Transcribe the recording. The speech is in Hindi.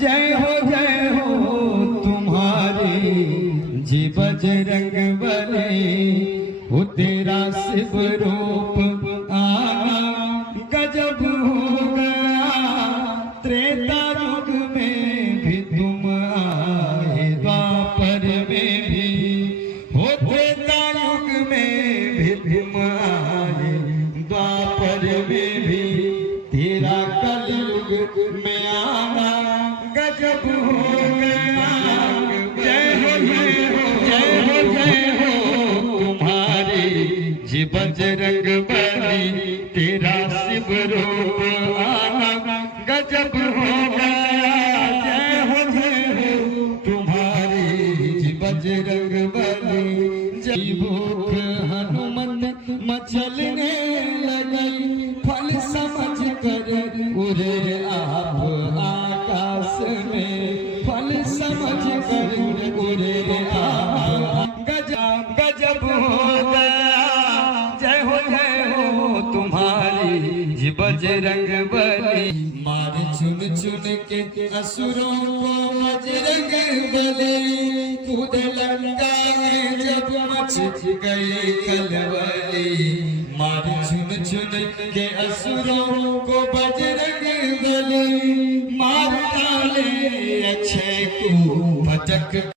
जय हो तुम्हारे जी बजरंग बली। वो तेरा शिव रूप आना गजब हो गया। त्रेता युग में भी तुम आए, द्वापर में भी हो। त्रेता युग में भी तुम आए, द्वापर में भी। तेरा कलयुग में आना गजब हो गया। जय हो तुम्हारे जी बजरंग बली। तेरा शिव रूप आना गजब हो गया। जय हो तुम्हारे जी बजरंग बली। जय भूख हनुमत मचलने लगी, फल समझ कर उड़े आप आकाश में। फल समझ कर उड़े आप गजब हो गया। जय हो तुम्हारी जी बजरंग बली। मार चुन चुन के असुरों को बजरंग बली। कूद लंका में जब मच गई खलबली। मार चुन चुन के असुरों को बजरंग बली। मार डाले अक्षय को भटक